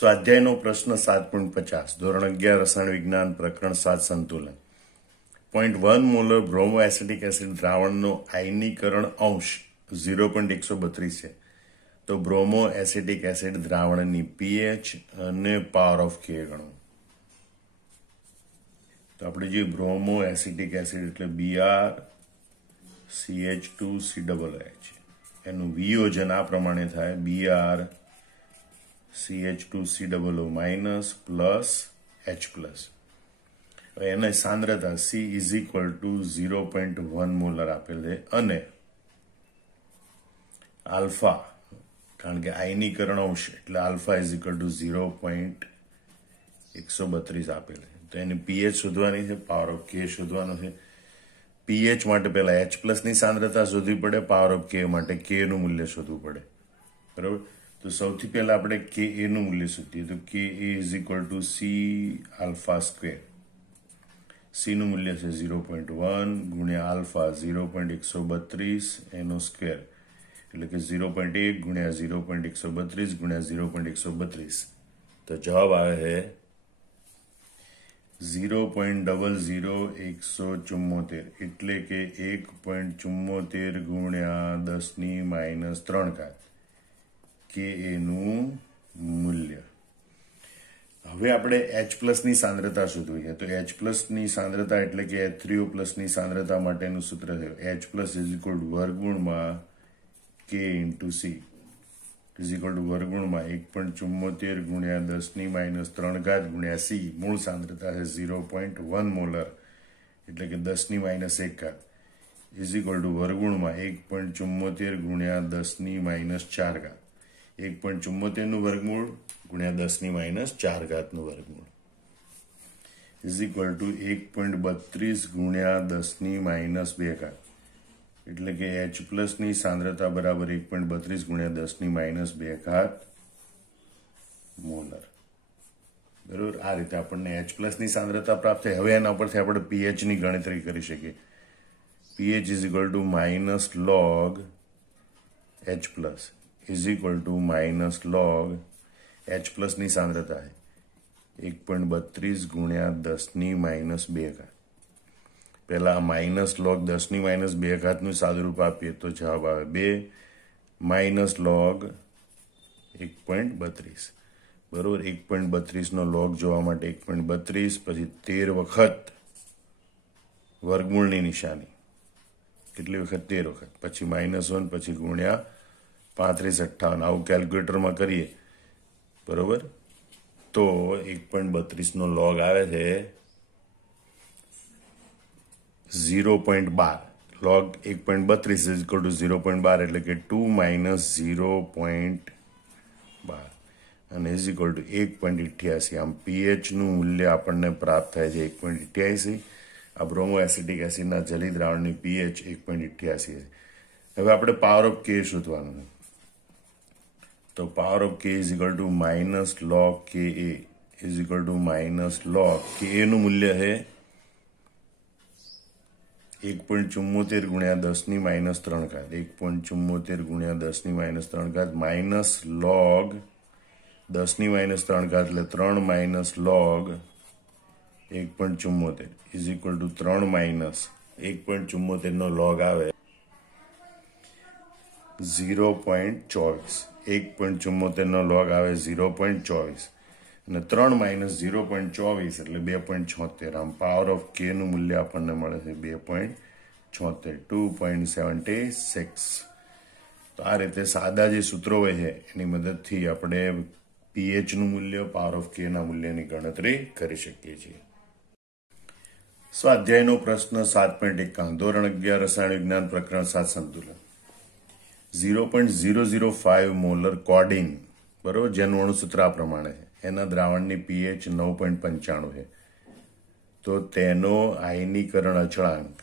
સ્વાધ્યાયનો પ્રશ્ન 7.50 ધોરણ 11 રસાયણ વિજ્ઞાન પ્રકરણ 7 સંતુલન. 0.1 મોલર બ્રોમો એસિટિક એસિડ દ્રાવણનો આયનીકરણ અંશ 0.132 છે. તો બ્રોમો એસિટિક એસિડ દ્રાવણની પીએચ અને પાવર ઓફ કે ગણો. તો આપણે જે બ્રોમો એસિટિક એસિડ એટલે BrCH2COOH એનું વિયોજન આ પ્રમાણે થાય: BrCH2COO minus plus H plus. એને સાંદ્રતા C is equal two 0.1 molar આપેલ છે અને આલ્ફા, કારણ કે આયનીકરણ અંશ એટલે આલ્ફા ઇઝ ઇક્વલ ટુ 0.132 આપેલ છે. તો એની પીએચ શોધવાની છે, પાવર ઓફ કે શોધવાનો છે. પીએચ માટે પહેલા H પ્લસ ની સાંદ્રતા શોધવી પડે, પાવર ઓફ કે માટે કે નું મૂલ્ય શોધવું પડે. બરાબર. તો સૌથી પહેલા આપણે કે એ નું મૂલ્ય શોધીએ તો K a is equal to C alpha square. C નું મૂલ્ય છે 0.1 ગુણ્યા આલ્ફા 0.132 એનો સ્ક્વેર એટલે કે 0.1 ગુણ્યા 0.132 ગુણ્યા 0.132. તો જવાબ આવે છે 0.00174 એટલે કે 1.74 ગુણ્યા 10⁻³ કે એનું મૂલ્ય. હવે આપણે H પ્લસ ની સાંદ્રતા શોધવી છે. તો H પ્લસ ની સાંદ્રતા એટલે કે H3O પ્લસ ની સાંદ્રતા માટેનું સૂત્ર છે H plus is equal two વર્ગમૂળમાં K into C is equal two વર્ગમૂળમાં 1.74 ગુણ્યા 10⁻³ ગુણ્યા C. મૂળ સાંદ્રતા છે 0.1 મોલર એટલે કે 10⁻⁴ ઇઝ ઇક્વલ ટુ વર્ગમૂળમાં 1.74 ગુણ્યા 10⁻⁴. 1.74 નું વર્ગમૂળ ગુણ્યા 10⁻⁴ નું વર્ગમૂળ ઇઝ ઇક્વલ ટુ 1.32 ગુણ્યા 10⁻². એટલે કે H પ્લસ ની સાંદ્રતા બરાબર 1.32 ગુણ્યા 10⁻² મોલર. બરોબર. આ રીતે આપણને H પ્લસ ની સાંદ્રતા પ્રાપ્ત થાય. હવે એના પરથી આપણે પીએચ ની ગણતરી કરી શકીએ. PH is equal to minus log H plus is equal to minus log H plus ની સાંદ્રતા છે 1.32 ગુણ્યા 10⁻². પહેલા માઇનસ લોગ 10⁻² નું સાદુરૂપ આપીએ તો જવાબ આવે 2 માઇનસ લોગ 1.32. બરોબર. 1.32 નો લોગ જોવા માટે 1.32 પછી 13 વખત વર્ગમૂળની નિશાની, કેટલી વખત? 13 વખત. પછી -1 પછી ગુણ્યા 3558. આવું કેલ્ક્યુલેટરમાં કરીએ બરોબર તો 1.32 નો લોગ આવે છે 0.12. લોગ 1.32 ઇઝ ઇક્વલ ટુ 0.12 એટલે કે 2 માઇનસ 0.12 અને ઇઝ ઇક્વલ ટુ 1.88. આમ પીએચ નું મૂલ્ય આપણને પ્રાપ્ત થાય છે 1.88. આ બ્રોમો એસિટિક એસિડના જલી દ્રાવણની પીએચ 1.88 છે. હવે આપણે પાવર ઓફ કે શોધવાનું છે. તો power of K is equal to minus log K a is equal to minus log K a નું મૂલ્ય છે 1.74 ગુણ્યા 10⁻³ 1.74 ગુણ્યા 10⁻³ માઇનસ લોગ 10⁻³ એટલે 3 minus log 1.74 is equal to 3 minus 1.74 નો લોગ આવે 0.24. 1.74 નો લોગ આવે 0.24 અને 3 માઇનસ 0.24 એટલે 2.76. આમ પાવર ઓફ કે નું મૂલ્ય આપણને મળે છે 2.76 2.76. તો આ રીતે સાદા જે સૂત્રો હોય છે એની મદદથી આપણે પીએચ નું મૂલ્ય, પાવર ઓફ કે ના મૂલ્યની ગણતરી કરી શકીએ છીએ. સ્વાધ્યાયનો પ્રશ્ન 7.51 ધોરણ 11 રસાયણ વિજ્ઞાન પ્રકરણ 7 સંતુલન. 0.005 મોલર કોડિન, બરોબર, જેનું અણુસૂત્ર આ પ્રમાણે છે. એના દ્રાવણની પીએચ 9.95 છે. તો તેનો આયનીકરણ અચળાંક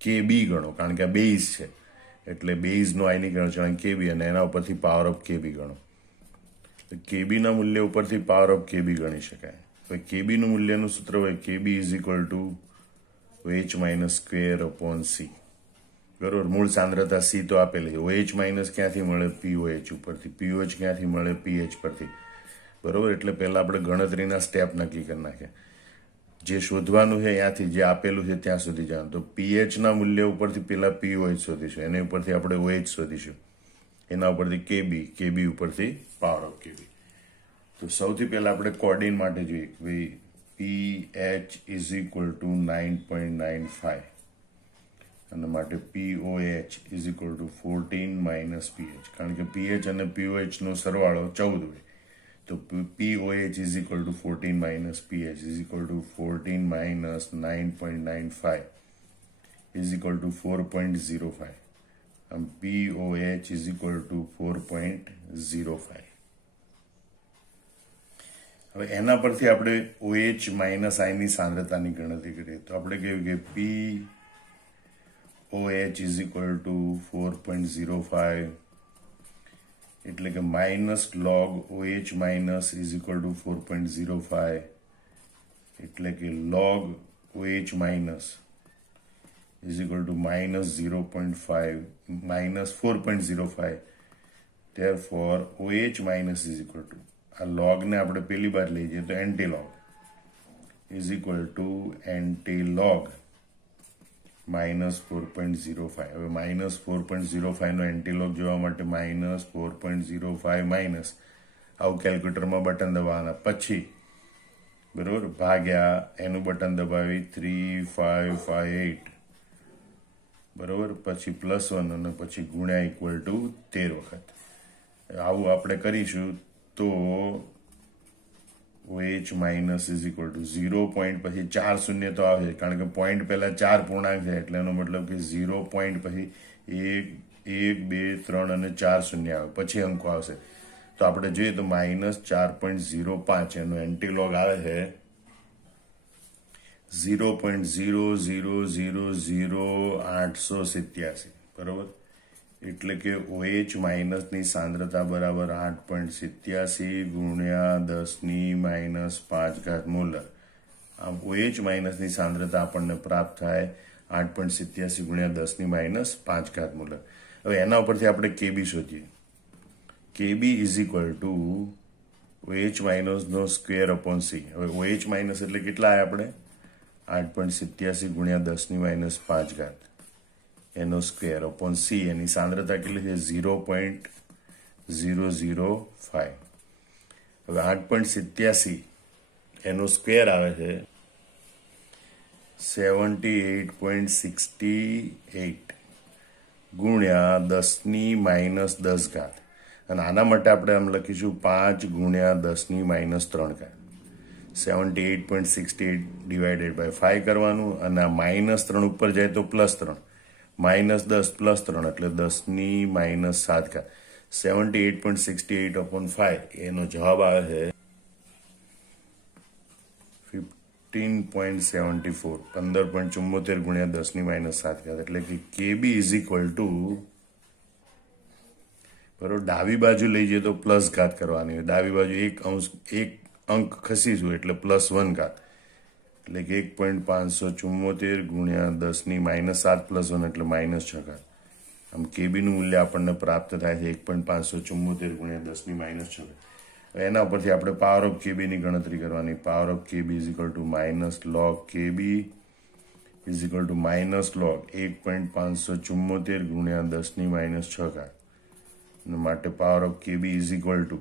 KB ગણો, કારણ કે આ બેઝ છે એટલે બેઝનો આયનીકરણ અચળાંક KB અને એના ઉપરથી પાવર ઓફ KB ગણો. તો KB ના મૂલ્ય ઉપરથી પાવર ઓફ KB ગણી શકાય. હવે KB નું મૂલ્યનું સૂત્ર હોય KB is equal two H - square upon C. બરોબર. મૂળ સાંદ્રતા સી તો આપેલી છે. OH માઇનસ ક્યાંથી મળે? POH ઉપરથી. POH ક્યાંથી મળે? pH પરથી. બરોબર. એટલે પહેલા આપણે ગણતરીના સ્ટેપ નક્કી કરી નાખ્યા. જે શોધવાનું છે ત્યાંથી, જે આપેલું છે ત્યાં સુધી જવાનું. તો pH ના મૂલ્ય ઉપરથી પેલા POH શોધીશું, એની ઉપરથી આપણે OH શોધીશું, એના ઉપરથી KB ઉપરથી પાવર ઓફ KB. તો સૌથી પહેલા આપણે કોર્ડિન માટે જોઈએ કે ભાઈ pH ઇઝ ઇક્વલ ટુ 9.95 અને માટે POH is equal two 14 minus pH, કારણ કે pH અને POH નો સરવાળો 14 હોય. તો POH is equal two 14 minus pH is equal two 14 minus 9.95 is equal two 4.05. આમ POH ઇઝ ઇક્વલ ટુ 4.05. હવે એના પરથી આપણે OH માઇનસ આઈની સાંદ્રતાની ગણતરી કરીએ તો આપણે કહ્યું કે POH ઇઝ ઇક્વલ ટુ 4.05 એટલે કે minus log OH minus is equal two 4.05 એટલે કે log OH minus is equal to minus 0.5 minus 4.05. therefore OH minus is equal two, આ log ને આપણે પેલી બાર લઈ જઈએ તો antilog is equal two antilog minus 4.05. હવે માઇનસ 4.05 નો એન્ટીલોગ જોવા માટે માઇનસ 4.05 માઇનસ આવું કેલ્ક્યુલેટરમાં બટન દબાવવાના, પછી બરોબર ભાગ્યા એનું બટન દબાવી 3558 બરોબર, પછી +1 અને પછી ગુણ્યા ઇક્વલ ટુ 13 વખત. આવું આપણે કરીશું તો OH minus is equal two 0 point પછી 4 શૂન્ય તો આવે, કારણ કે પોઈન્ટ પહેલા 4 પૂર્ણાંક છે એટલે એનો મતલબ કે 0 પોઈન્ટ પછી 1 2 3 અને 4 શૂન્ય આવે, પછી અંકો આવશે. તો આપણે જોઈએ તો માઇનસ 4.05 એનો એન્ટીલોગ આવે છે 0.0000887 બરોબર. એટલે કે OH માઇનસ ની સાંદ્રતા બરાબર 8.87 ગુણ્યા 10⁻5 મોલર. આમ OH માઇનસ ની સાંદ્રતા આપણને પ્રાપ્ત થાય 8.87 ગુણ્યા 10⁻5 મોલર. હવે એના ઉપરથી આપણે KB શોધીએ. KB is equal to OH minus નો સ્ક્વેર અપોન C. હવે OH માઇનસ એટલે કેટલા આવે આપણે? 8.87 ગુણ્યા 10⁻5 એનો સ્ક્વેર અપોન C. એની સાંદ્રતા કેટલી છે? 0.005. હવે 8.87 એનો સ્ક્વેર આવે છે 78.68 ગુણ્યા 10⁻10 અને આના માટે આપણે આમ લખીશું 5 ગુણ્યા 10⁻3. 78.68 ડિવાઇડેડ બાય 5 કરવાનું અને આ -3 ઉપર જાય તો +3, -10 +3 એટલે 10⁻7. 78.68 અપોન 5 એનો જવાબ આવે છે 15.74, 15.74 ગુણ્યા 10⁻7 એટલે કે KB ઇઝ ઇક્વલ ટુ બરોબર. ડાબી બાજુ લઈ જઈએ તો પ્લસ ઘાત કરવાની હોય, ડાબી બાજુ એક અંક ખસીશું એટલે +1 એટલે કે 1.574 ગુણ્યા 10⁻7 +1 એટલે -6. આમ KB નું મૂલ્ય આપણને પ્રાપ્ત થાય છે 1.574 ગુણ્યા 10⁻6. એના ઉપરથી આપણે પાવર ઓફ KB ની ગણતરી કરવાની. Power of KB is equal to minus log KB is equal to minus log 1.574 ગુણ્યા 10⁻6 માટે power of KB is equal to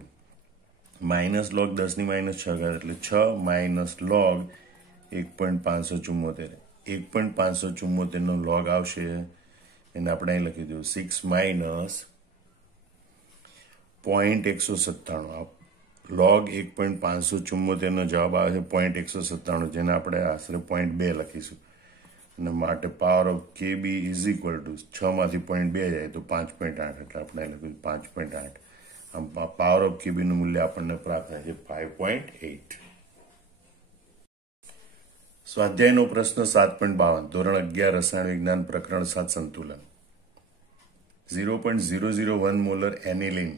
minus log 10⁻6 એટલે 6 માઇનસ log 1.574. 1.574 નો log આવશે એને આપણે અહીં લખી દઉં 6 માઇનસ 0.197. log 1.574 નો જવાબ આવે છે 0.197, જેને આપણે આશરે 0.2 લખીશું. અને માટે power of KB is equal two 6 માંથી 0.2 જાય તો 5.8 એટલે આપણે લખ્યું 5.8. આમ પાવર ઓફ KB નું મૂલ્ય આપણને પ્રાપ્ત થાય છે 5.8. સ્વાધ્યાયનો પ્રશ્ન 7.52 ધોરણ 11 રસાયણ વિજ્ઞાન પ્રકરણ 7 સંતુલન. 0.001 મોલર એનિલીન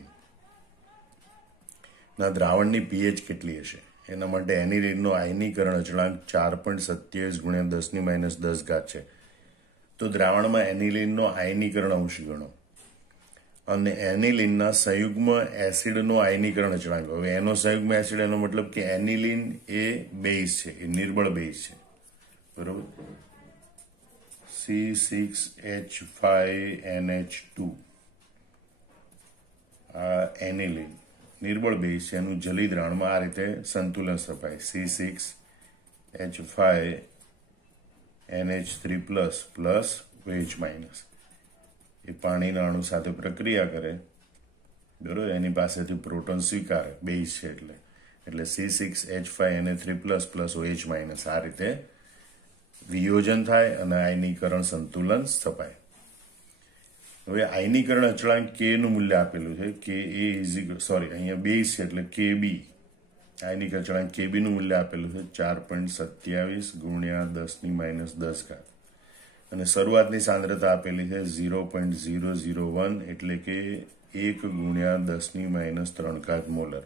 ના દ્રાવણની pH કેટલી હશે? એના માટે એનિલીનનો આયનીકરણ અચળાંક 4.27 ગુણ્યા 10⁻10 છે. તો દ્રાવણમાં એનિલિનનો આયનીકરણ અંશ ગણો અને એનિલિનના સંયુગ્મ એસિડનો આયનીકરણ અચળાંક. હવે એનો સંયુગ્મ એસિડ એનો મતલબ કે એનિલિન એ બેઝ છે, એ નિર્બળ બેઝ છે, બરોબર. C6H5NH2 આ એનિલિન નિર્બળ બેઝ છે, એનું જલી દ્રાવણમાં આ રીતે સંતુલન સ્થપાય. C6H5NH3 પ્લસ OH માઇનસ એ પાણીના અણુ સાથે પ્રક્રિયા કરે, બરોબર. એની પાસેથી પ્રોટોન સ્વીકારે, બેઝ છે એટલે C6H5NH3 પ્લસ OH માઇનસ આ રીતે વિયોજન થાય અને આયનીકરણ સંતુલન સ્થપાય. હવે આયનીકરણ અચળાંક K નું મૂલ્ય આપેલું છે. Ka અહીંયા બેઝ છે એટલે Kb. આયનીકરણ અચળાંક Kb નું મૂલ્ય આપેલું છે 4.27 ગુણ્યા 10⁻10 અને શરૂઆતની સાંદ્રતા આપેલી છે 0.001 એટલે કે 1 ગુણ્યા 10⁻3 મોલર.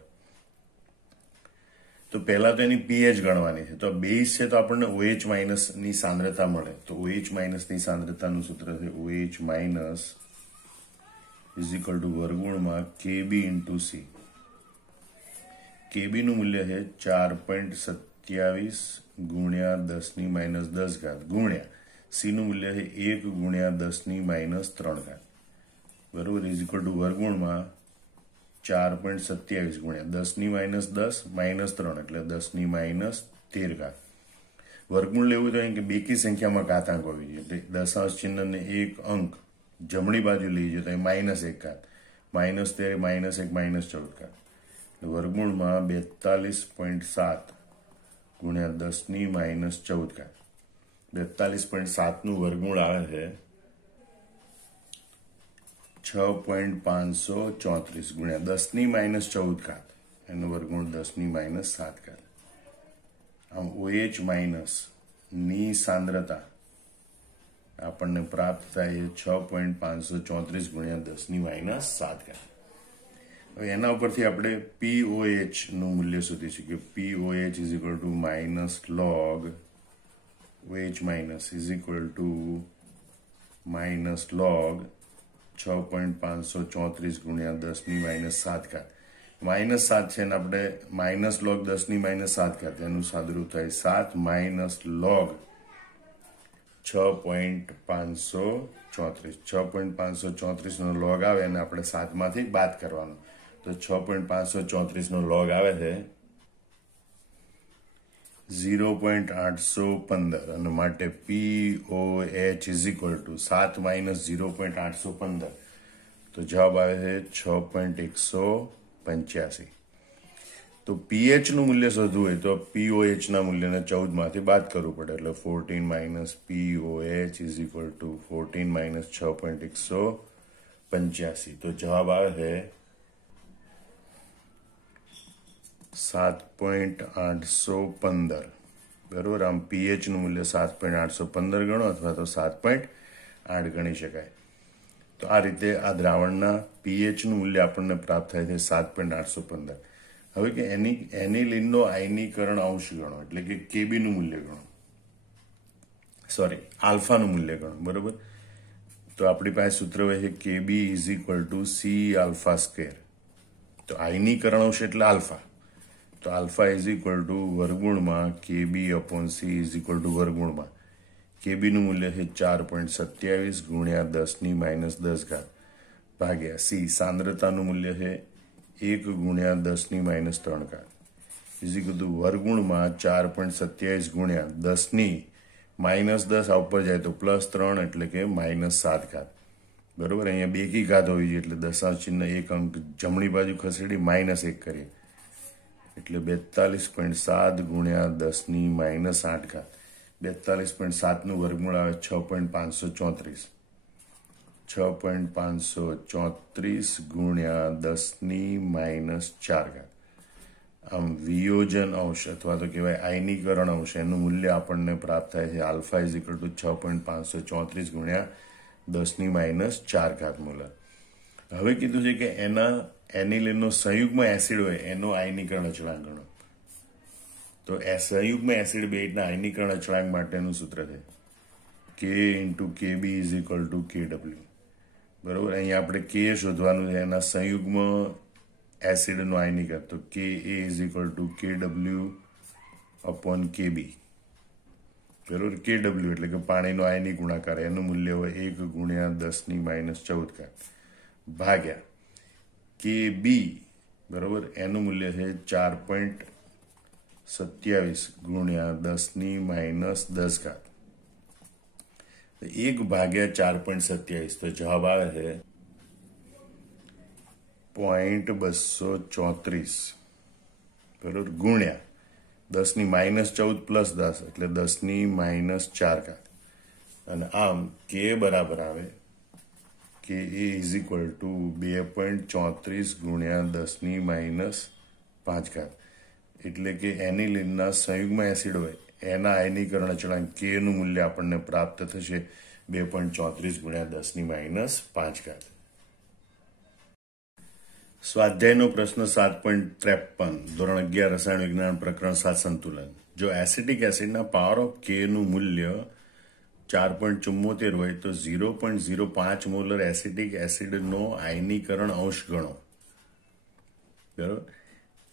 તો પહેલા તો એની pH ગણવાની છે. તો બેઝ છે તો આપણને OH માઇનસ ની સાંદ્રતા મળે. તો OH માઇનસ ની સાંદ્રતાનું સૂત્ર છે OH માઇનસ વર્ગમૂળમાં Kb ઇન્ટુ C. Kb નું મૂલ્ય છે 4.27 ગુણ્યા 10⁻10 ગુણ્યા C નું મૂલ્ય છે 1 ગુણ્યા 10⁻3 બરોબર વર્ગમૂળમાં 4.27 ગુણ્યા 10⁻10 -3 એટલે 10⁻13. વર્ગમૂળ લેવું તો કે બેકી સંખ્યામાં ઘાતાંક હોવી જોઈએ એટલે દશાંશ ચિહ્નને એક અંક જમણી બાજુ લઈ જાય તો -1 -13 -1 -14 વર્ગમૂળમાં 42.7 ગુણ્યા 10⁻14. 42.7 નું વર્ગમૂળ આવે છે 6.534 ગુણ્યા 10⁻14 એનું વર્ગમૂળ 10⁻7. આમ OH માઇનસ ની સાંદ્રતા આપણને પ્રાપ્ત થાય 6.534 ગુણ્યા 10⁻7. હવે એના ઉપરથી આપણે POH નું મૂલ્ય શોધી શકીએ. POH is equal to minus log OH minus is equal to minus log 6.534 ગુણ્યા 10⁻7. -7 છે ને આપણે માઇનસ લોગ 10⁻7 એનું સાદુરૂપ થાય 7 માઇનસ લોગ 6.534. 6.534 નો લોગ આવે અને આપણે 7 માંથી બાદ કરવાનો તો 6.534 નો લોગ આવે છે 0.815 અને માટે POH is equal two 7 minus 0.815 તો જવાબ આવે છે 6.185. તો pH નું મૂલ્ય શોધવું હોય તો POH ના મૂલ્યને 14 માંથી બાદ કરવું પડે એટલે 14 minus POH is equal two 14 minus 6.185 તો જવાબ આવે છે 7.815. બરોબર. આમ pH નું મૂલ્ય 7.815 ગણો અથવા તો 7.8 ગણી શકાય. તો આ રીતે આ દ્રાવણના pH નું મૂલ્ય આપણને પ્રાપ્ત થાય છે 7.815. હવે કે એનિલિનનો આયનીકરણ અંશ ગણો એટલે કે Kb નું મૂલ્ય ગણો, આલ્ફાનું મૂલ્ય ગણો, બરોબર. તો આપણી પાસે સૂત્ર હોય છે Kb is equal two C alpha square. તો આયનીકરણ અંશ એટલે આલ્ફા. તો આલ્ફા ઇઝ ઇક્વલ ટુ વર્ગમૂળમાં Kb upon C is equal two વર્ગમૂળમાં Kb નું મૂલ્ય છે 4.27 ગુણ્યા 10⁻10 ભાગ્યા C સાંદ્રતાનું મૂલ્ય છે 1 ગુણ્યા 10⁻3 ઇઝ ઇક્વલ ટુ વર્ગમૂળમાં 4.27 ગુણ્યા 10⁻10 આ ઉપર જાય તો +3 એટલે કે -7. બરોબર. અહીંયા બેકી ઘાત હોવી જોઈએ એટલે દશાંશ ચિહ્ન એક અંક જમણી બાજુ ખસેડી -1 કરીએ એટલે 42.7 ગુણ્યા 10⁻8. 42.7 નું વર્ગમૂળ આવે 6.534. 6.534 ગુણ્યા 10⁻4. આમ વિયોજન અંશ અથવા તો કહેવાય આયનીકરણ અંશ એનું મૂલ્ય આપણને પ્રાપ્ત થાય છે આલ્ફા ઇઝ ઇક્વલ ટુ 6.534 ગુણ્યા 10⁻4 મોલર. હવે કીધું છે કે એના એનિલિનનો સંયુગ્મ એસિડ હોય એનો આયનીકરણ અચળાંક ગણો. તો સંયુગ્મ એસિડ બેઝના આયનીકરણ અચળાંક માટેનું સૂત્ર છે k into KB is equal two KW. બરાબર. અહીંયા આપણે કે શોધવાનું છે, એના સંયુગ્મ એસિડનો આયનીકરણ, તો KA is equal two KW upon KB. બરાબર. KW એટલે કે પાણીનો આયનિક ગુણાકાર, એનું મૂલ્ય હોય 1 ગુણ્યા 10⁻14 ભાગ્યા KB. બરાબર. એનું મૂલ્ય છે 4.27 ગુણ્યા 10⁻10. 1 ભાગ્યા 4.27, તો જવાબ આવે છે 0.234. બરાબર. ગુણ્યા 10⁻14 પ્લસ 10 એટલે 10⁻4. અને આમ કે બરાબર આવે કે ઇઝ ઇક્વલ ટુ 2.34 ગુણ્યા 10⁻5. એટલે કે એનિલિનના સંયુગ્મ એસિડ હોય એના આયનીકરણ અચળાંક કે નું મૂલ્ય આપણને પ્રાપ્ત થશે 2.34 ગુણ્યા 10⁻5. સ્વાધ્યાયનો પ્રશ્ન 7.53, ધોરણ 11 રસાયણ વિજ્ઞાન પ્રકરણ 7 સંતુલન. જો એસિટિક એસિડના પાવર ઓફ કે નું મૂલ્ય 4.74 હોય તો 0.05 મોલર એસિટિક એસિડનો આયનીકરણ અંશ ગણો. બરાબર.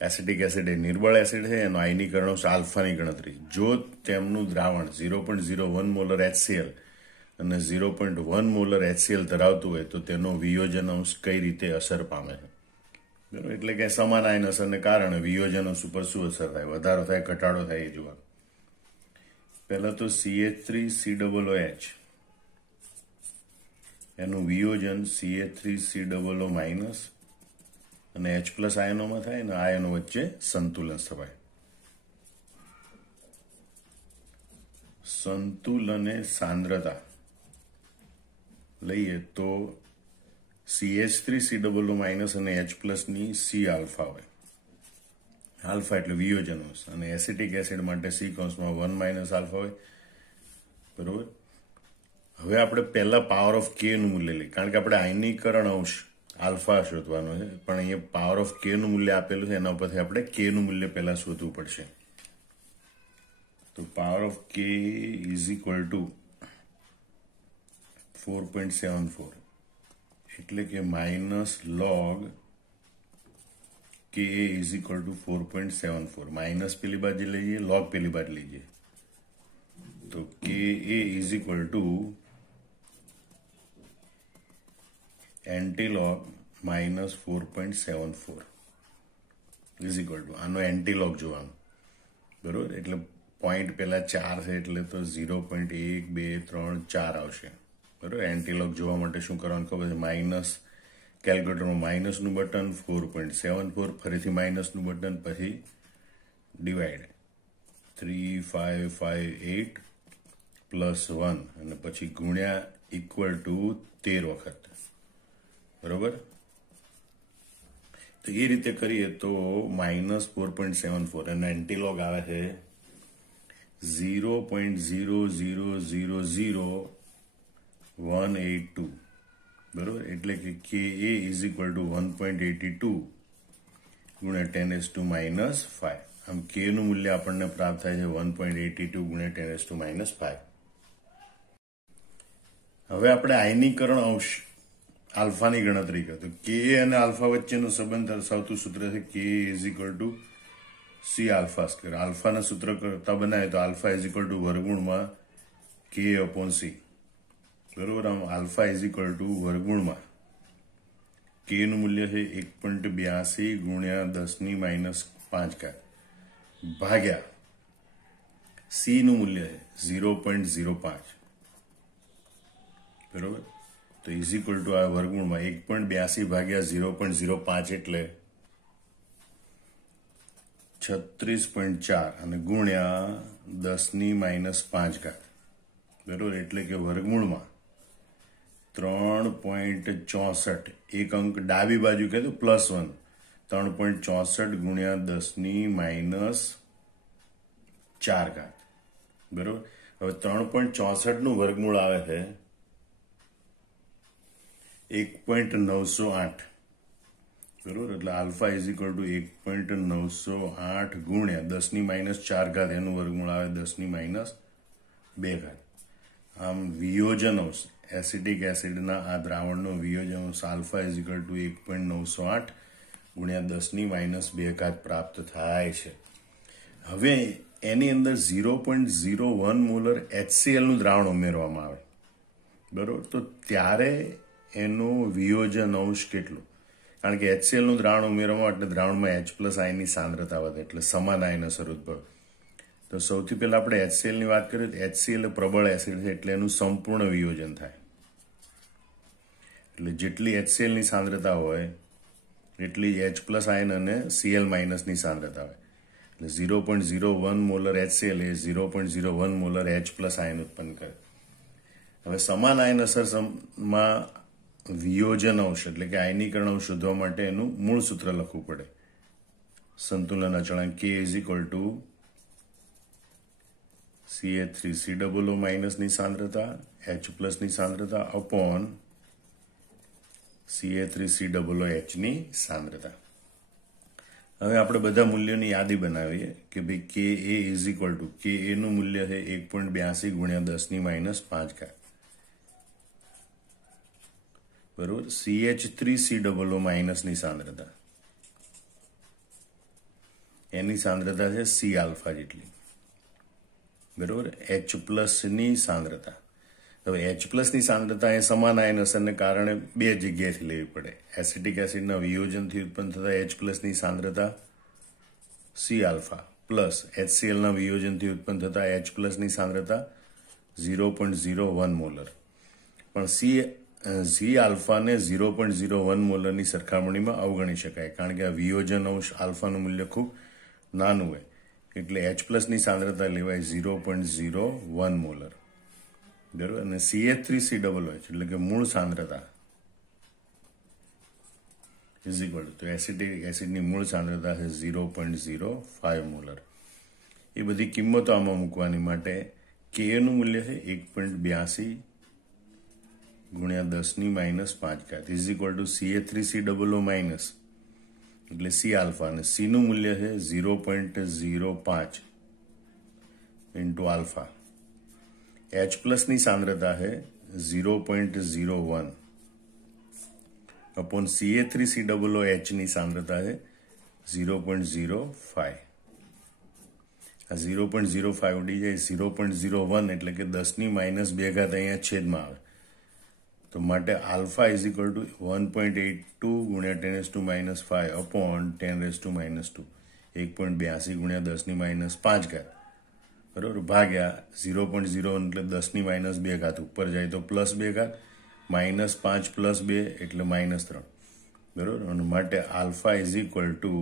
એસિટિક એસિડ એ નિર્બળ એસિડ છે, એનો આયનીકરણ અંશ આલ્ફાની ગણતરી. જો તેમનું દ્રાવણ 0.01 મોલર HCl અને 0.1 મોલર HCl ધરાવતું હોય તો તેનો વિયોજન અંશ કઈ રીતે અસર પામે છે. બરાબર. એટલે કે સમાન આયન અસરને કારણે વિયોજન અંશ ઉપર શું અસર થાય, વધારો થાય, ઘટાડો થાય, એ જોવાનું. પહેલા તો CH3COOH એનું વિયોજન CH3COO માઇનસ અને H પ્લસ આયનોમાં થાય ને આયનો વચ્ચે સંતુલન સ્થપાય. સંતુલને સાંદ્રતા લઈએ તો CH3COO માઇનસ અને H પ્લસ ની C આલ્ફા હોય. આલ્ફા એટલે વિયોજન અંશ, અને એસિટિક એસિડ માટે C કૌંસમાં 1 માઇનસ આલ્ફા હોય. બરોબર. હવે આપણે પહેલા પાવર ઓફ કે નું મૂલ્ય લઈએ, કારણ કે આપણે આયનીકરણ અંશ આલ્ફા શોધવાનો છે, પણ અહીંયા પાવર ઓફ કે નું મૂલ્ય આપેલું છે, એના ઉપરથી આપણે કે નું મૂલ્ય પહેલા શોધવું પડશે. તો power of K is equal two 4.74 એટલે કે માઇનસ લોગ કે ઇઝ ઇક્વલ ટુ 4.74. માઇનસ પેલી બાજુ લઈએ, લોગ પેલી બાજુ લઈએ, તો કે is equal two antilog minus 4.74 is equal two આનો એન્ટીલોગ જોવાનું. બરોબર. એટલે પોઈન્ટ પેલા 4 છે એટલે તો 0.1, 2, 3, 4 આવશે. બરોબર. એન્ટીલોગ જોવા માટે શું કરવાનું ખબર છે, માઇનસ કેલ્ક્યુલેટરમાં માઇનસનું બટન, 4.74, ફરીથી માઇનસનું બટન, પછી ડિવાઈડ 3558 પ્લસ 1 અને પછી ગુણ્યા ઇક્વલ ટુ 13 વખત. બરોબર. તો એ રીતે કરીએ તો માઇનસ 4.74 અને એન્ટીલોગ આવે છે 0.0000182. બરોબર. એટલે કે કે ઇઝ ઇક્વલ ટુ 1.82 ગુણ્યા 10⁻⁵. આમ કે નું મૂલ્ય આપણને પ્રાપ્ત થાય છે 1.82 ગુણ્યા 10⁻⁵. હવે આપણે આયનીકરણ અંશ આલ્ફાની ગણતરી કરીએ તો કે અને આલ્ફા વચ્ચેનો સંબંધ દર્શાવતું સૂત્ર છે K is equal to C alpha square. આલ્ફાના સૂત્ર કરતા બનાવે તો આલ્ફા ઇઝ ઇક્વલ ટુ વર્ગુણમાં કે અપોન સી. બરોબર. આમ આલ્ફા ઇઝ ઇક્વલ ટુ વર્ગુણમાં કે નું મૂલ્ય છે 1.82 ગુણ્યા 10⁻5 ભાગ્યા સી નું મૂલ્ય છે 0.05. બરોબર. તો ઇઝ ઇક્વલ ટુ આ વર્ગમૂળમાં 1.82 ભાગ્યા 0.05 એટલે 36.4 અને ગુણ્યા 10⁻5. બરોબર. એટલે કે વર્ગમૂળમાં 3.64. એક અંક ડાબી બાજુ કહે તો +1, 3.64 ગુણ્યા 10⁻4. બરોબર. હવે 3.64 નું વર્ગમૂળ આવે છે 1.908. બરોબર. એટલે આલ્ફા ઇઝ ઇક્વલ ટુ 1.908 ગુણ્યા 10⁻4 એનું વર્ગમૂળ આવે 10⁻2. આમ વિયોજન અંશ એસિટિક એસિડના આ દ્રાવણનો વિયોજન અંશ આલ્ફા ઇઝ ઇક્વલ ટુ 1.908 ગુણ્યા 10⁻2 પ્રાપ્ત થાય છે. હવે એની અંદર 0.01 મોલર HCl નું દ્રાવણ ઉમેરવામાં આવે, બરોબર, તો ત્યારે એનો વિયોજન અંશ કેટલો? કારણ કે HCl નું દ્રાવણ ઉમેરવામાં એટલે દ્રાવણમાં H+ આયનની સાંદ્રતા વધે, એટલે સમાન આયન અસર ઉદ્ભવે. તો સૌથી પહેલા આપણે HCl ની વાત કરીએ તો HCl પ્રબળ એસિડ છે, એટલે એનું સંપૂર્ણ વિયોજન થાય. એટલે જેટલી HCl ની સાંદ્રતા હોય એટલી H+ આયન અને Cl- ની સાંદ્રતા હોય. એટલે 0.01 મોલર HCl એ 0.01 મોલર H+ આયન ઉત્પન્ન કરે. હવે સમાન આયન અસરમાં વિયોજન અંશ એટલે કે આયનીકરણ અંશ શોધવા માટે એનું મૂળ સૂત્ર લખવું પડે. સંતુલન અચળાંક K is equal two Ca3COO- ની સાંદ્રતા H+ ની સાંદ્રતા અપોન Ca3COOH ની સાંદ્રતા. હવે આપણે બધા મૂલ્યોની યાદી બનાવીએ કે ભાઈ Ka is equal two Ka નું મૂલ્ય છે 1.82 ગુણ્યા 10⁻5. બરોબર. CH3COO- ની સાંદ્રતા, એની સાંદ્રતા છે C આલ્ફા જેટલી, બરોબર. H+ ની સાંદ્રતા, હવે H+ ની સાંદ્રતા એ સમાન આયન અસરને કારણે બે જગ્યાએથી લેવી પડે. એસિટિક એસિડના વિયોજનથી ઉત્પન્ન થતા H+ ની સાંદ્રતા C આલ્ફા પ્લસ HCl ના વિયોજનથી ઉત્પન્ન થતા H+ ની સાંદ્રતા 0.01 મોલર. પણ C આલ્ફાને 0.01 મોલરની સરખામણીમાં અવગણી શકાય, કારણ કે આ વિયોજન અંશ આલ્ફાનું મૂલ્ય ખૂબ નાનું હોય, એટલે H+ ની સાંદ્રતા લેવાય 0.01 મોલર, બરોબર. અને CH3COOH એટલે કે મૂળ સાંદ્રતા ઇઝ ઇક્વલ ટુ એસિટિક એસિડની મૂળ સાંદ્રતા છે 0.05 મોલર. એ બધી કિંમતો આમાં મૂકવાની માટે K નું મૂલ્ય છે 1.82 ગુણ્યા 10⁻5 ઇઝ ઇક્વલ ટુ CH3COO- એટલે C આલ્ફા અને C નું મૂલ્ય છે 0.05 ઇન્ટુ આલ્ફા. H+ ની સાંદ્રતા છે 0.01 અપોન Ca3COOH ની સાંદ્રતા છે 0.05. આ 0.05 ઉડી જાય 0.01 એટલે કે 10⁻2 અહીંયા છેદમાં આવે, તો માટે આલ્ફા ઇઝ ઇક્વલ ટુ 1.82 ગુણ્યા 10⁻5 અપોન 10⁻², 1.82 ગુણ્યા 10⁻5, બરોબર, ભાગ્યા 0.01 એટલે 10⁻2 ઉપર જાય તો +2, -5 + 2 એટલે -3, બરોબર. અને માટે આલ્ફા ઇઝ ઇક્વલ ટુ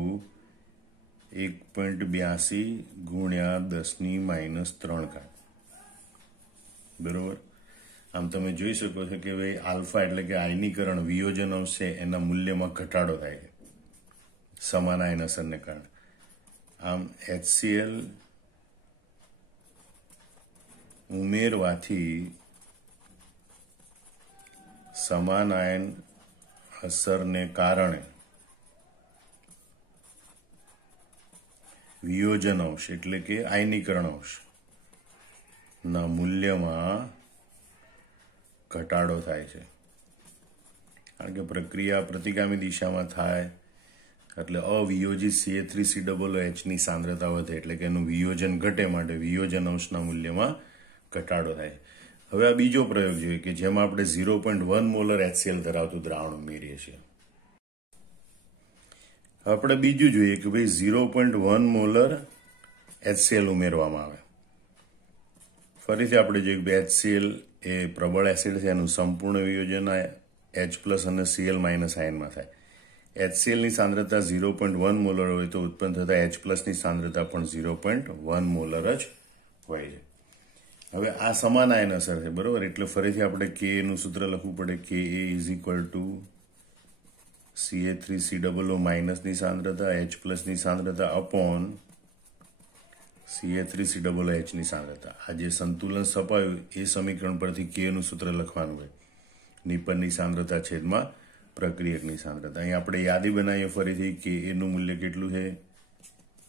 1.82 ગુણ્યા 10⁻3, બરોબર. આમ તમે જોઈ શકો છો કે ભાઈ આલ્ફા એટલે કે આયનીકરણ વિયોજન અંશ છે, એના મૂલ્યમાં ઘટાડો થાય છે સમાન આયન અસરને કારણે. આમ HCl ઉમેરવાથી સમાન આયન અસરને કારણે વિયોજન અંશ એટલે કે આયનીકરણ અંશ ના મૂલ્યમાં ઘટાડો થાય છે. કારણ કે પ્રક્રિયા પ્રતિગામી દિશામાં થાય એટલે અવિયોજિત Ca3COOH ની સાંદ્રતા વધે, એટલે કે એનું વિયોજન ઘટે, માટે વિયોજન અંશના મૂલ્યમાં ઘટાડો થાય. હવે આ બીજો પ્રયોગ જોઈએ કે જેમાં આપણે 0.1 મોલર HCl ધરાવતું દ્રાવણ ઉમેરીએ છીએ. આપણે બીજું જોઈએ કે ભાઈ 0.1 મોલર HCl ઉમેરવામાં આવે. ફરીથી આપણે જોઈએ કે HCl એ પ્રબળ એસિડ છે, એનું સંપૂર્ણ વિયોજન H+ અને Cl- આયનમાં થાય. HCl ની સાંદ્રતા 0.1 મોલર હોય તો ઉત્પન્ન થતા H+ ની સાંદ્રતા પણ 0.1 મોલર જ હોય છે. હવે આ સમાન આયન અસર છે, બરોબર, એટલે ફરીથી આપણે K નું સૂત્ર લખવું પડે. Ka is equal two Ca3COO- ની સાંદ્રતા H+ ની સાંદ્રતા અપોન Ca3COOH ની સાંદ્રતા. આ જે સંતુલન સ્થપાયું એ સમીકરણ પરથી K નું સૂત્ર લખવાનું હોય. નિપનની સાંદ્રતા છેદમાં પ્રક્રિયકની સાંદ્રતા. અહીં આપણે યાદી બનાવીએ ફરીથી. Ka નું મૂલ્ય કેટલું છે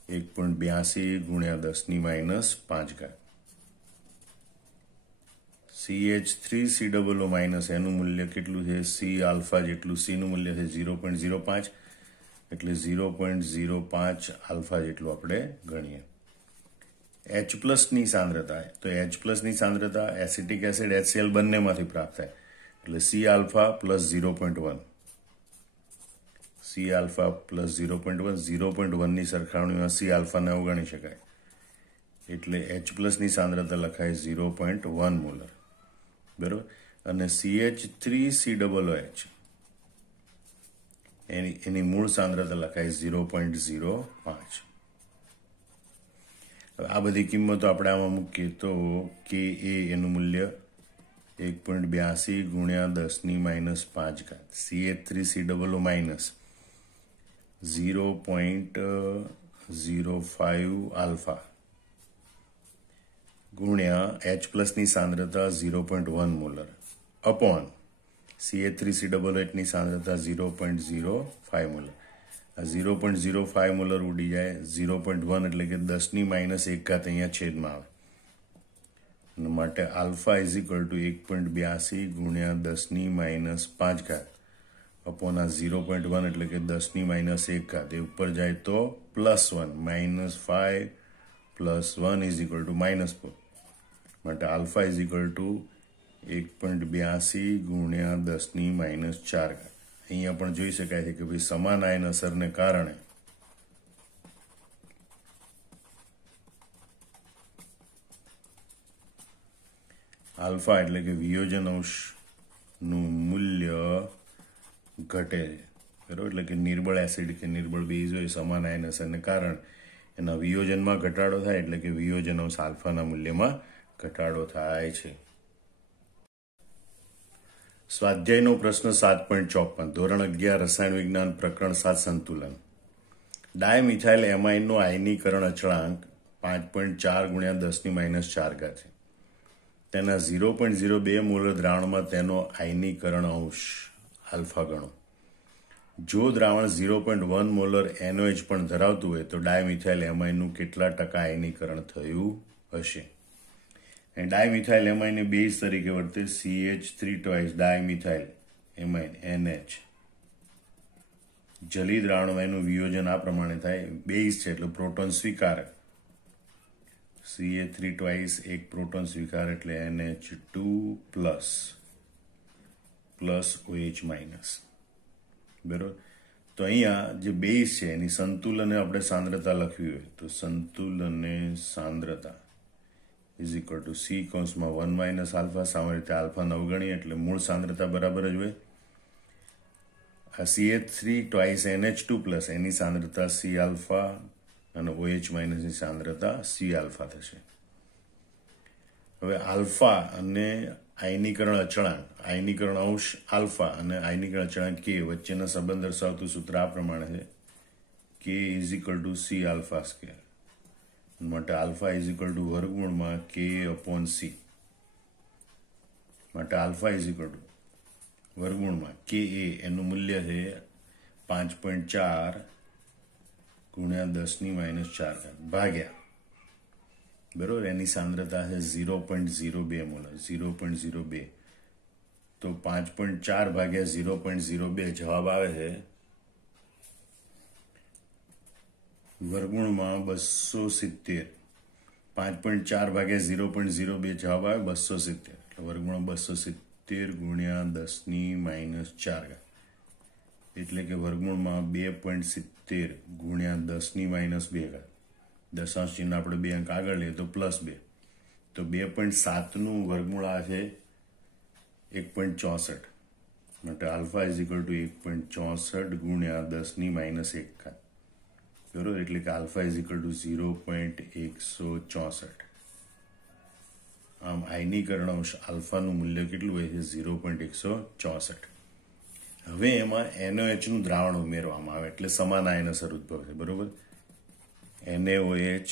1.82 ગુણ્યા 10⁻5. CH3COO માઇનસ એનું મૂલ્ય કેટલું છે? C આલ્ફા જેટલું. C નું મૂલ્ય છે 0.05, એટલે 0.05 આલ્ફા જેટલું આપણે ગણીએ. H પ્લસની સાંદ્રતા, તો H પ્લસની સાંદ્રતા એસિટિક એસિડ HCl બંનેમાંથી પ્રાપ્ત થાય, એટલે C alpha plus 0.1. C alpha plus 0.1, 0.1ની સરખામણીમાં C આલ્ફાને અવગણી શકાય, એટલે H પ્લસની સાંદ્રતા લખાય 0.1 મોલર. બરોબર. અને CH3COOH એની મૂળ સાંદ્રતા લખાય 0.05. આ બધી કિંમતો આપણે આમાં મૂકીએ તો Ka એનું મૂલ્ય 1.82 ગુણ્યા 10⁻⁵. CH3COO માઇનસ 0.05 આલ્ફા ગુણ્યા H પ્લસની સાંદ્રતા 0.1 મોલર અપોન CH3COOH ની સાંદ્રતા 0.05 મોલર. 0.05 મોલર ઉડી જાય, 0.1 એટલે કે 10⁻⁴ અહીંયા છેદમાં આવે, અને માટે આલ્ફા ઇઝ ઇક્વલ ટુ 1.82 ગુણ્યા 10⁻⁵ અપોન આ 0.1 એટલે કે 10⁻⁴ એ ઉપર જાય તો +1, -5 +1 ઇઝ ઇક્વલ ટુ -4, માટે આલ્ફા ઇઝ ઇક્વલ ટુ 1.82 ગુણ્યા 10⁻⁴. અહીંયા પણ જોઈ શકાય છે કે ભાઈ સમાન આયન અસરને કારણે આલ્ફા એટલે કે વિયોજન અંશનું મૂલ્ય ઘટે છે. બરાબર. એટલે કે નિર્બળ એસિડ કે નિર્બળ બેઝ હોય સમાન આયન અસરને કારણે એના વિયોજનમાં ઘટાડો થાય, એટલે કે વિયોજન અંશ આલ્ફાના મૂલ્યમાં ઘટાડો થાય છે. સ્વાધ્યાયનો પ્રશ્ન 7.54, ધોરણ 11 રસાયણ વિજ્ઞાન પ્રકરણ 7 સંતુલન. ડાયમિથાઇલ એમાઇનનો આયનીકરણ અચળાંક 5.4 ગુણ્યા 10⁻⁴ છે. તેના 0.02 મોલર દ્રાવણમાં તેનો આયનીકરણ અંશ આલ્ફા ગણો. જો દ્રાવણ 0.1 મોલર NOH પણ ધરાવતું હોય તો ડાયમિથાઇલ એમાઇનનું કેટલા ટકા આયનીકરણ થયું હશે? ડાયમિથાઇલ એમાઇન બેઝ તરીકે વર્તે CH3 twice dimethyl amine NH. જલી દ્રાવણમાં એનું વિયોજન આ પ્રમાણે થાય. બેઝ છે એટલે પ્રોટોન સ્વીકારક. CH3 ટ્વાઇસ એક પ્રોટોન સ્વીકાર એટલે NH2 પ્લસ OH માઇનસ. બરોબર. તો અહીંયા જે બેઝ છે એની સંતુલને આપણે સાંદ્રતા લખવી હોય તો સંતુલને સાંદ્રતા ઇઝ ઇક્વલ ટુ C કૌંસમાં 1 - આલ્ફા. સામાન્ય રીતે આલ્ફાને અવગણીએ એટલે મૂળ સાંદ્રતા બરાબર જ હોય. આ CH3 ટ્વાઇસ NH2 પ્લસ એની સાંદ્રતા C આલ્ફા અને OH માઇનસની સાંદ્રતા C આલ્ફા થશે. હવે આલ્ફા અને આયનીકરણ અચળાંક, આયનીકરણ અંશ આલ્ફા અને આયનીકરણ અચળાંક K વચ્ચેના સંબંધ દર્શાવતું સૂત્ર આ પ્રમાણે છે. K is equal two C alpha square, માટે આલ્ફા ઇઝ ઇક્વલ ટુ વર્ગમૂળમાં K અપોન C, માટે આલ્ફા ઇઝ ઇક્વલ ટુ વર્ગમૂળમાં Ka એનું મૂલ્ય છે 5.4 ગુણ્યા 10⁻⁴ ભાગ્યા, બરોબર, એની સાંદ્રતા છે 0.02 મોલર. 0.02 તો 5.4 ભાગ્યા 0.02 જવાબ આવે છે વર્ગમૂળમાં 270. 5.4 ભાગ્યા 0.02 જવાબ આવે 270, એટલે વર્ગમૂળમાં 270 ગુણ્યા 10⁻⁴, એટલે કે વર્ગમૂળમાં 2.70 ગુણ્યા 10⁻². દશાંશ ચિહ્ન આપણે 2 અંક આગળ લઈએ તો +2, તો 2.7નું વર્ગમૂળ આ છે 1.64, માટે આલ્ફા ઇઝ ઇક્વલ ટુ 1.64 ગુણ્યા 10⁻⁴, બરોબર, એટલે કે આલ્ફા ઇઝ ઇક્વલ ટુ 0.164. આમ આયનીકરણ અંશ આલ્ફાનું મૂલ્ય કેટલું હોય છે? 0.164. હવે એમાં NOH નું દ્રાવણ ઉમેરવામાં આવે એટલે સમાન આયન અસર ઉદ્ભવશે. બરોબર. NaOH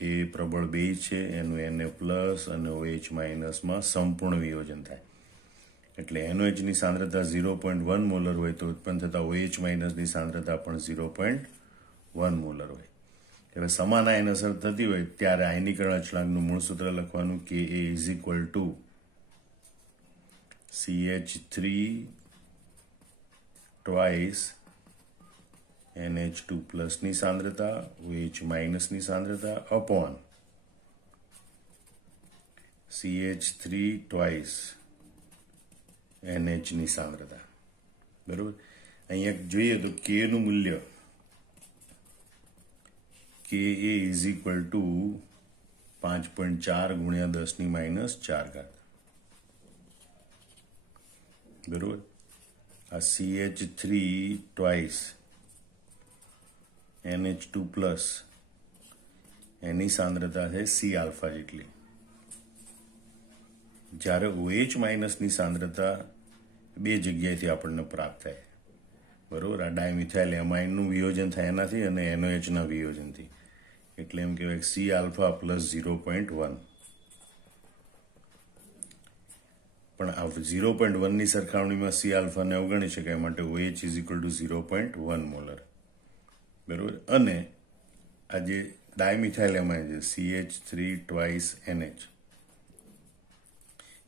એ પ્રબળ બેઝ છે, એનું Na પ્લસ અને OH માઇનસમાં સંપૂર્ણ વિયોજન થાય, એટલે NOH ની સાંદ્રતા 0.1 મોલર હોય તો ઉત્પન્ન થતા OH માઇનસની સાંદ્રતા પણ 0.1 મોલર હોય. હવે સમાન આયન અસર થતી હોય ત્યારે આયનીકરણ અચળાંકનું મૂળ સૂત્ર લખવાનું Ka is equal to CH3 twice NH2 plus ની સાંદ્રતા OH માઇનસ ની સાંદ્રતા અપોન CH3 twice NH ની સાંદ્રતા. બરોબર. અહીંયા જોઈએ તો K નું મૂલ્ય Ka ઇઝ ઇક્વલ ટુ 5.4 ગુણ્યા 10 ની માઇનસ 4 ઘાત. બરોબર. આ CH3 twice NH2 પ્લસ એની સાંદ્રતા છે C આલ્ફા જેટલી. જ્યારે OH માઇનસની સાંદ્રતા બે જગ્યાએથી આપણને પ્રાપ્ત થાય. બરોબર. આ ડાયમિથાઇલ એમાઇનનું વિયોજન થાય એનાથી અને NOHના વિયોજનથી. એટલે એમ કહેવાય C આલ્ફા પ્લસ 0.1. પણ આ 0.1 ની સરખામણીમાં C આલ્ફાને અવગણી શકાય, માટે OH is equal two 0.1 molar. બરોબર. અને આ જે ડાયમિથાઇલ એમાઇન છે CH3 twice NH,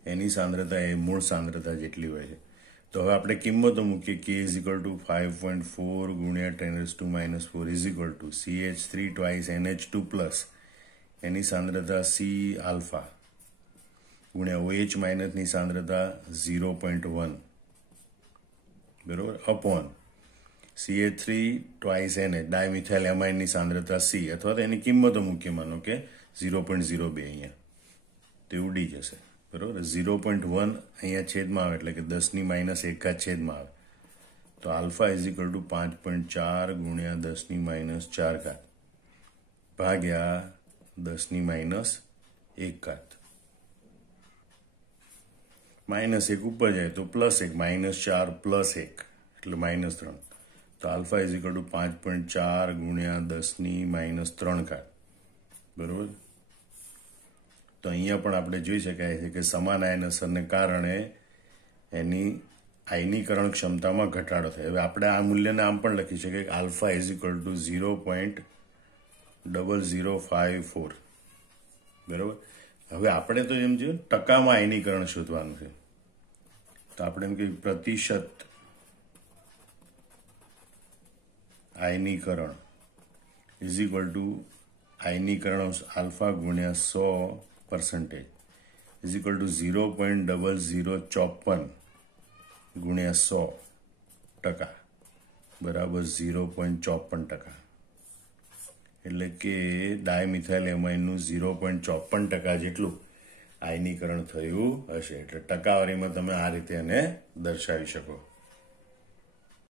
એની સાંદ્રતા એ મૂળ સાંદ્રતા જેટલી હોય છે. તો હવે આપણે કિંમતો મૂકીએ. K ઇઝ ઇક્વલ ટુ 5.4 ગુણ્યા 10⁻⁴ is equal to CH3 twice NH2 plus એની સાંદ્રતા C આલ્ફા ગુણ્યા OH માઇનસની સાંદ્રતા 0.1. બરોબર. Upon CH3 twice NH dimethyl એમાઇનની સાંદ્રતા C, અથવા તો એની કિંમતો મૂકીએ. માનો કે 0.02 અહીંયા તે ઉડી જશે. બરોબર. 0.1 અહીંયા છેદમાં આવે એટલે કે 10 ની માઇનસ 1 ઘાત છેદમાં આવે. તો આલ્ફા ઇઝ ઇક્વલ ટુ 5.4 ગુણ્યા 10 ની માઇનસ 4 ઘાત ભાગ્યા 10 ની માઇનસ 1 ઘાત. -1 ઉપર જાય તો +1, -4 +1 એટલે -3. તો આલ્ફા ઇઝ ઇક્વલ ટુ 5.4 ગુણ્યા 10 ની માઇનસ 3 ઘાત. બરોબર. તો અહીંયા પણ આપણે જોઈ શકાય છે કે સમાન આયન અસરને કારણે એની આયનીકરણ ક્ષમતામાં ઘટાડો થાય. હવે આપણે આ મૂલ્યને આમ પણ લખી શકીએ કે આલ્ફા ઇઝ ઇક્વલ ટુ 0.0054. બરોબર. હવે આપણે તો એમ જોઈએ ટકામાં આયનીકરણ શોધવાનું છે. તો આપણે એમ કે પ્રતિશત આયનીકરણ ઇઝ ઇક્વલ ટુ આયનીકરણ આલ્ફા ગુણ્યા 100% ઇઝ ઇક્વલ ટુ 0.0054 ગુણ્યા 100% બરાબર 0.54%. એટલે કે ડાયમિથાઇલ એમાઇનનું 0.54% જેટલું આયનીકરણ થયું હશે. એટલે ટકાવારીમાં તમે આ રીતે એને દર્શાવી શકો.